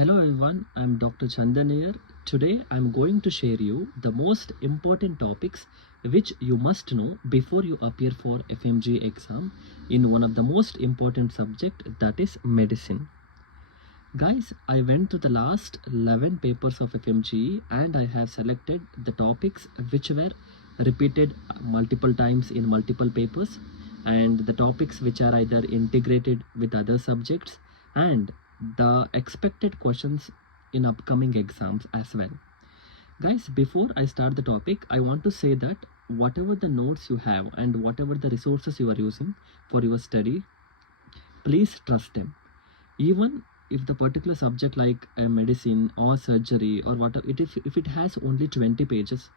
Hello everyone, I'm Dr. Chandan here. Today I'm going to share you the most important topics which you must know before you appear for FMGE exam in one of the most important subject, that is medicine. Guys, I went to the last 11 papers of FMGE and I have selected the topics which were repeated multiple times in multiple papers, and the topics which are either integrated with other subjects, and the expected questions in upcoming exams as well. Guys, before I start the topic, I want to say that whatever the notes you have and whatever the resources you are using for your study, please trust them. Even if the particular subject like medicine or surgery or whatever it, if it has only 20 pages,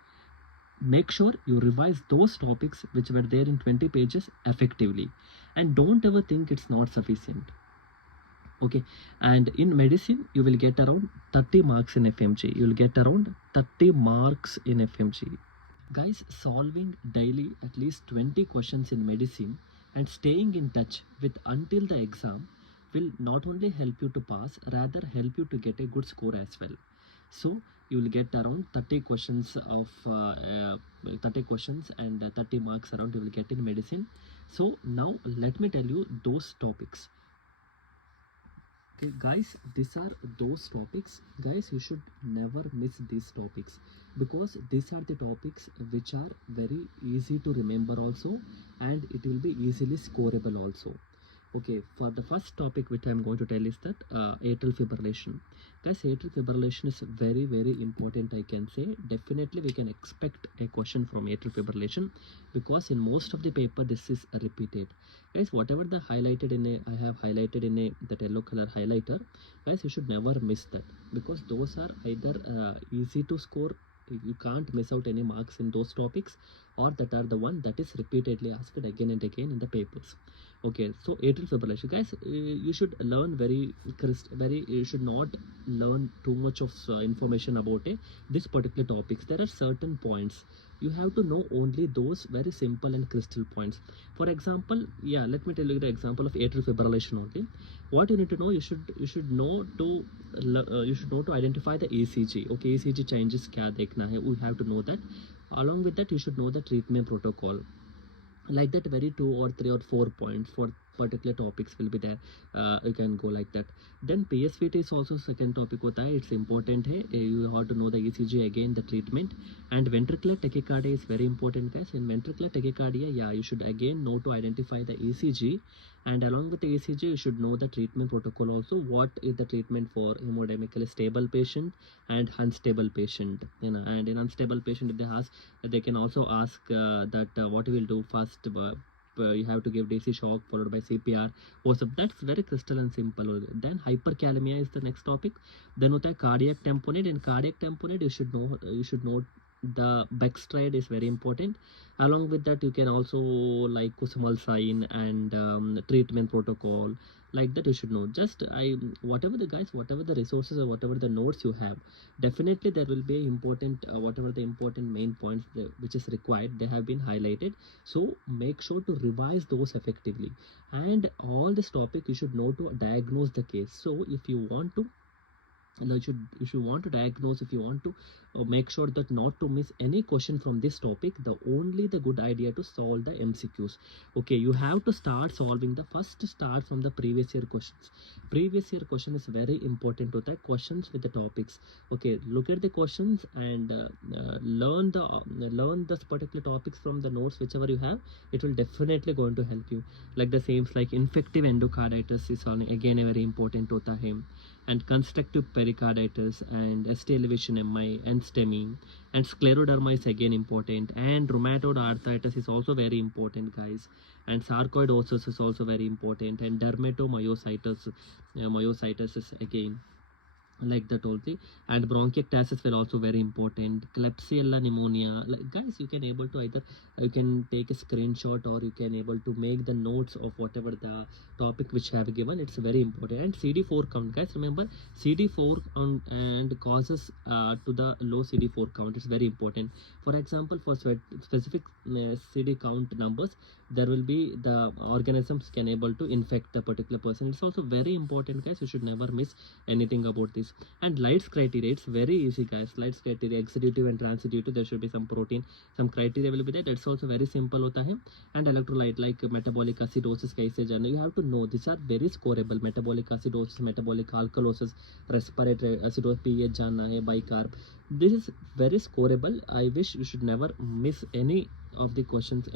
make sure you revise those topics which were there in 20 pages effectively, and don't ever think it's not sufficient. Okay, and in medicine you will get around 30 marks in FMG. You will get around 30 marks in FMG. Guys, solving daily at least 20 questions in medicine and staying in touch with until the exam will not only help you to pass, rather help you to get a good score as well. So you will get around 30 questions of 30 questions and 30 marks around you will get in medicine. So now let me tell you those topics. Okay guys, these are those topics. Guys, you should never miss these topics, because these are the topics which are very easy to remember also, and it will be easily scoreable also. Okay, for the first topic which I am going to tell is that atrial fibrillation. Guys, atrial fibrillation is very important, I can say. Definitely we can expect a question from atrial fibrillation, because in most of the paper this is repeated. Guys, whatever the highlighted in a, I have highlighted in a that yellow color highlighter, guys, you should never miss that, because those are either easy to score, you can't miss out any marks in those topics, or that are the one that is repeatedly asked again and again in the papers. Okay, so atrial fibrillation, guys, you should learn you should not learn too much of information about this particular topics. There are certain points you have to know, only those very simple and crystal points. For example, yeah, let me tell you the example of atrial fibrillation only. What you need to know, you should know to identify the ECG. Okay, ECG changes kya dekhna hai, we have to know that. Along with that, you should know the treatment protocol. Like that, very 2 or 3 or 4 points for particular topics will be there. You can go like that. Then PSVT is also second topic hota hai, it's important hai. You have to know the ECG, again the treatment, and ventricular tachycardia is very important, guys. In ventricular tachycardia, yeah, you should again know to identify the ECG, and along with the ECG you should know the treatment protocol also. What is the treatment for hemodynamically stable patient and unstable patient, and in unstable patient, if they ask, they can also ask that what you will do first. You have to give DC shock followed by CPR. Also, that's very crystal and simple. Then hyperkalemia is the next topic. Then hota hai cardiac tamponade. In cardiac tamponade, you should know the backstride is very important. Along with that, you can also like Kusumal sign and treatment protocol. Like that, you should know. Just whatever the resources or whatever the notes you have, definitely there will be important whatever the important main points which is required, they have been highlighted. So make sure to revise those effectively, and all this topic you should know to diagnose the case. So if you want to, if you want to diagnose, if you want to make sure that not to miss any question from this topic, the good idea to solve the MCQs. Okay, you have to start solving start from the previous year questions. Previous year question is very important to the questions with the topics. Okay, look at the questions and learn this particular topics from the notes whichever you have. It will definitely going to help you. Like the same like infective endocarditis is again a very important hota hai, and constructive pericarditis and ST elevation MI and STEMI, and scleroderma is again important, and rheumatoid arthritis is also very important, guys, and sarcoidosis is also very important, and dermatomyositis myositis is again like that only, and bronchiectasis will also very important, Klebsiella pneumonia. Like, guys, you can able to either you can take a screenshot or you can able to make the notes of whatever the topic which I have given. It's very important. And CD4 count, guys, remember CD4 and causes to the low CD4 count is very important. For example, for specific CD count numbers, there will be the organisms can able to infect the particular person. It's also very important, guys. You should never miss anything about this. And lights criteria, it's very easy, guys. Lights criteria, oxidative and transitive, there should be some protein, some criteria will be there. That's also very simple hota hai. And electrolyte like metabolic acidosis cases, and you have to know these are very scoreable. Metabolic acidosis, metabolic alkalosis, respiratory acidosis, pH janna hai, bicarb. This is very scoreable. I wish you should never miss any of the questions,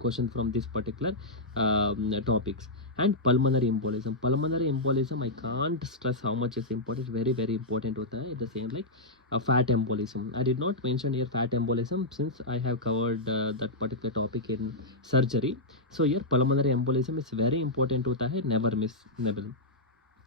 questions from this particular topics. And pulmonary embolism, I can't stress how much is important. Very very important hota hai. The same like fat embolism, I did not mention here fat embolism since I have covered that particular topic in surgery. So here pulmonary embolism is very important hota hai, never miss, never.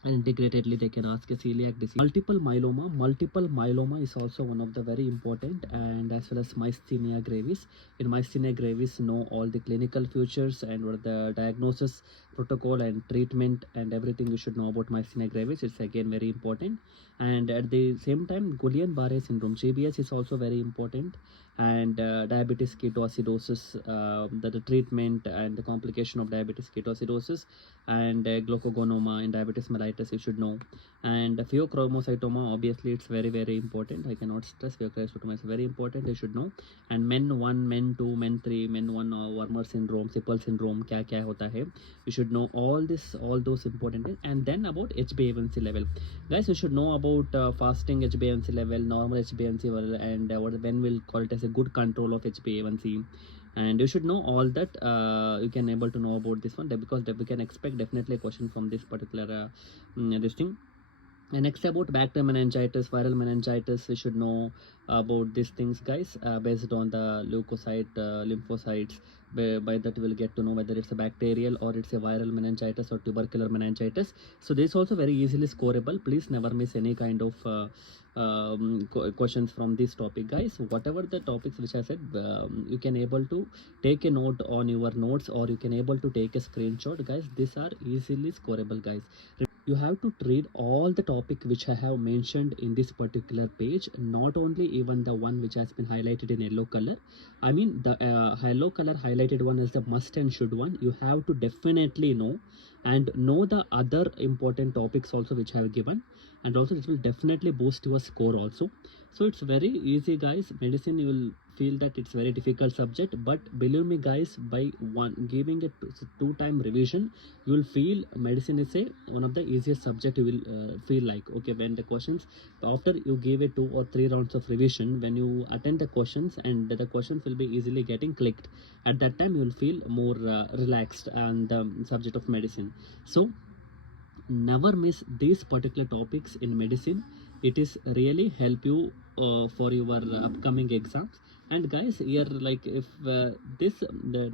And integratedly they can ask a celiac disease. Multiple myeloma is also one of the very important, and as well as myasthenia gravis. In myasthenia gravis, know all the clinical features and what the diagnosis, protocol and treatment and everything you should know about myasthenia gravis. It's again very important. And at the same time, Guillain-Barré syndrome, GBS, is also very important. And diabetes ketoacidosis, the treatment and the complication of diabetes ketoacidosis, and glucagonoma and diabetes mellitus you should know. And pheochromocytoma, obviously it's very very important. I cannot stress pheochromocytoma is very important, you should know. And MEN1, MEN2, MEN3, MEN1 Werner syndrome, Sippel syndrome, kya hota hai, you should know all this, all those important things. And then about HbA1c level, guys, you should know about fasting HbA1c level, normal HbA1c level, and when we'll call it as a good control of HbA1c. And you should know all that. You can able to know about this one, because we can expect definitely a question from this particular this thing. And next about bacterial meningitis, viral meningitis, we should know about these things, guys, based on the leukocyte, lymphocytes. By that we'll get to know whether it's a bacterial or it's a viral meningitis or tubercular meningitis. So this is also very easily scoreable. Please never miss any kind of questions from this topic, guys. Whatever the topics which I said, you can able to take a note on your notes, or you can able to take a screenshot, guys. These are easily scoreable, guys. You have to read all the topic which I have mentioned in this particular page, not only even the one which has been highlighted in yellow color. I mean the yellow color highlighted one is the must and should one. You have to definitely know, and know the other important topics also which I have given, and also it will definitely boost your score also. So it's very easy, guys. Medicine, you will feel that it's very difficult subject, but believe me, guys, by giving it two-time revision, you will feel medicine is one of the easiest subject. You will feel like, okay, when the questions, after you give it 2 or 3 rounds of revision, when you attend the questions, and the questions will be easily getting clicked, at that time you will feel more relaxed on the subject of medicine. So never miss these particular topics in medicine. It is really help you for your upcoming exams. And guys, here, like, if the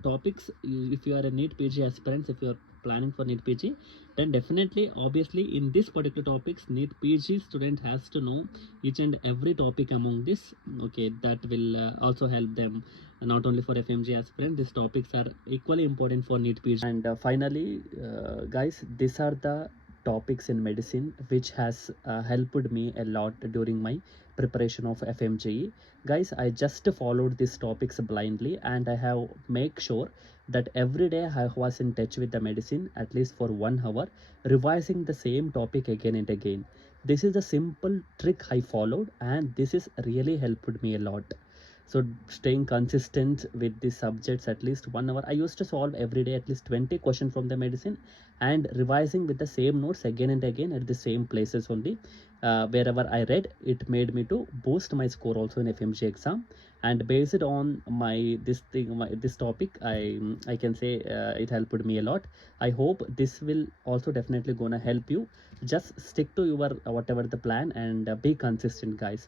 topics, if you are a NEET PG aspirants, if you are planning for NEET PG, then definitely, obviously, in this particular topics, NEET PG student has to know each and every topic among this. Okay, that will also help them, not only for FMG aspirant. These topics are equally important for NEET PG. And finally, guys, these are the topics in medicine which has helped me a lot during my preparation of FMGE. Guys, I just followed these topics blindly, and I have make sure that every day I was in touch with the medicine at least for 1 hour, revising the same topic again and again. This is the simple trick I followed, and this is really helped me a lot. So staying consistent with the subjects at least 1 hour. I used to solve every day at least 20 questions from the medicine, and revising with the same notes again and again at the same places only. Wherever I read, it made me to boost my score also in FMG exam. And based on my this topic, I can say it helped me a lot. I hope this will also definitely gonna help you. Just stick to your whatever the plan, and be consistent, guys.